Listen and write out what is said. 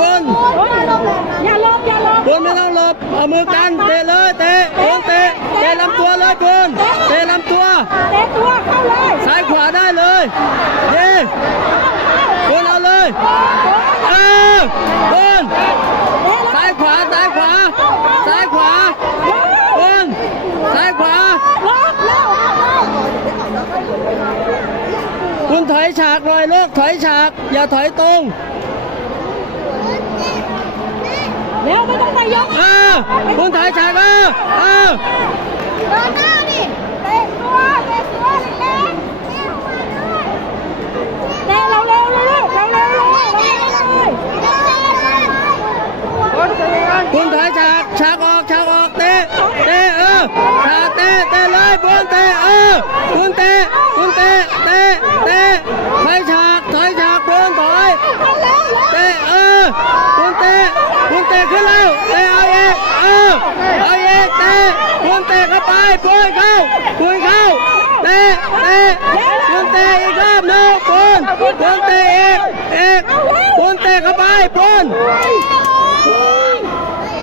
บนอย่าหลบบนไม่ต้องหลบเอามือกันเตะเลยเตะบนเตะลำตัวเลยบนเตะลำตัว เตะตัวเข้าเลย ซ้ายขวาได้เลยดีบนเอาเลยบนซ้ายขวาซ้ายขวาซ้ายขวาบนซ้ายขวาคุณถอยฉากหน่อยลูกถอยฉากอย่าถอยตรงเร็วไม่ต้องไปยกคุณถอยฉากเดินหน้าดิเตะตัวเล็กๆเตะเราเร็วเลยคุณถอยฉากออกเตะฉากเตะเลยบนเตะคุณเตะถอยฉากบนถอยเตะคุณเตะขึ้นแล้วเตะเอาเองเตะคุณเตะเข้าไปปุ้ยเข้าเตะคุณเตะอีกรอบหนึ่งคุณเตะเอกคุณเตะเข้าไปปุ้ย